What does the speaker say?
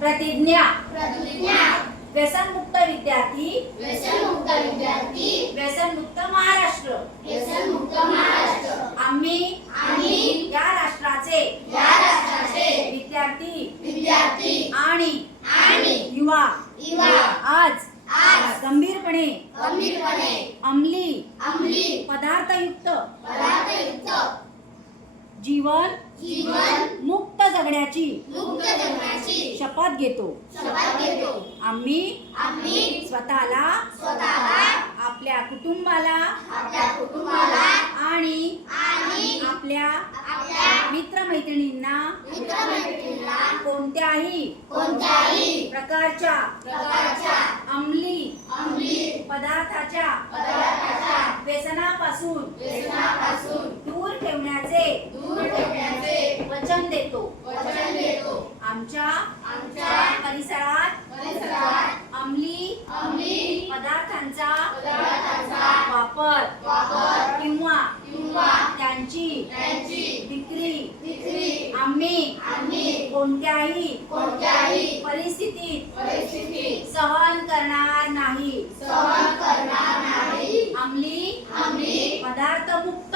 प्रतिज्ञा प्रतिज्ञा व्यसनमुक्त विद्यार्थी व्यसनमुक्त विद्यार्थी व्यसनमुक्त महाराष्ट्र व्यसनमुक्त महाराष्ट्र आम्ही या राष्ट्राचे विद्यार्थी आणि युवा आज गंभीरपणे अंमली पदार्थयुक्त जीवन मुक्त जगण्याची शपथ घेतो। आम्ही स्वतःला आपल्या कुटुंबाला आणि आपल्या मित्रमैत्रिणींना कोणत्याही प्रकारच्या अंमली पदार्थाच्या व्यसनापासून दूर ठेवण्याचे वचन देतो। आमच्या परिसरात अंमली पदार्थांचा वापर किंवा त्यांची विक्री आम्ही कोणत्याही परिस्थितीत सहन करणार नाही। अंमली पदार्थ मुक्त